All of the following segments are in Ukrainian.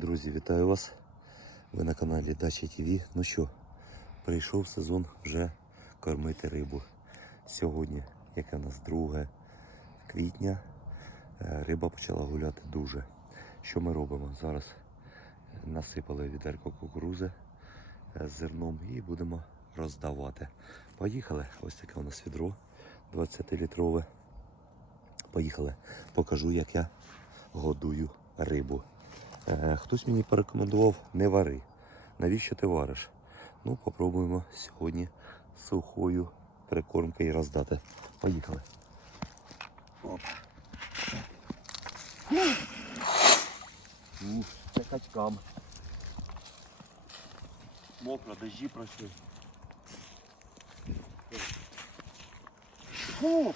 Друзі, вітаю вас! Ви на каналі Дача ТВ. Ну що, прийшов сезон вже кормити рибу. Сьогодні, яке у нас 2 квітня, е, риба почала гуляти дуже. Що ми робимо? Зараз насипали відерко кукурузи е, з зерном і будемо роздавати. Поїхали. Ось таке у нас відро 20-літрове. Поїхали. Покажу, як я годую рибу. Е, Хтось мені порекомендував не вари. Навіщо ти вариш? Ну, попробуємо сьогодні сухою прикормкою роздати. Поїхали. Оп. Ух, це качкам. Мокро, дожді пройшли. Оп.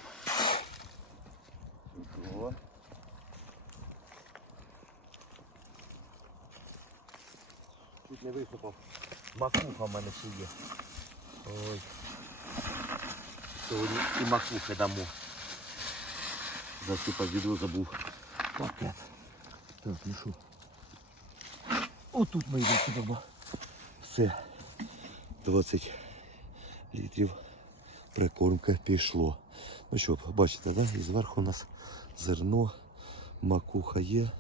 Чуть не висипав. Макуха в мене ще є. Ой. Сьогодні і макухи дамо. Засипав відро забув. Пакет. Так, ну що. Отут ми йдемо сюди. Все. 20 літрів прикормки пішло. Ну що, бачите, да? і зверху у нас зерно, макуха є.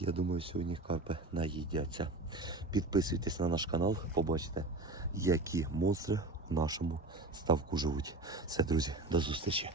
Я думаю, сьогодні карпи наїдяться. Підписуйтесь на наш канал, побачите, які монстри в нашому ставку живуть. Все, друзі, до зустрічі.